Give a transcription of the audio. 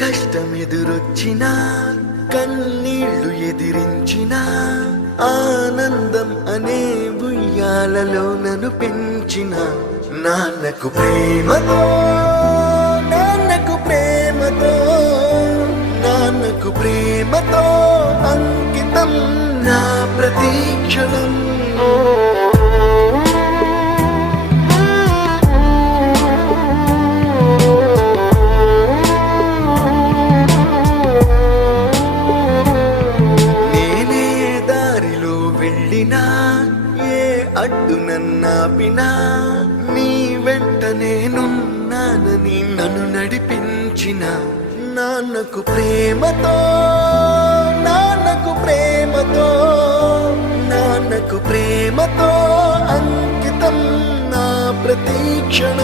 కష్టమెదురొచ్చినా కన్నీళ్లు ఎదిరించిన ఆనందం అనే ఉయ్యాలలో నన్ను పెంచిన నాన్నకు ప్రేమతో నాన్నకు ప్రేమతో నాన్నకు ప్రేమతో అంకితం నా ప్రతీక్షణం. ఏ అడ్డు నన్నాపినా నీ వెంట నేనున్నానని నన్ను నడిపించిన నాన్నకు ప్రేమతో నాన్నకు ప్రేమతో నాన్నకు ప్రేమతో అంకితం నా ప్రతీక్షణం.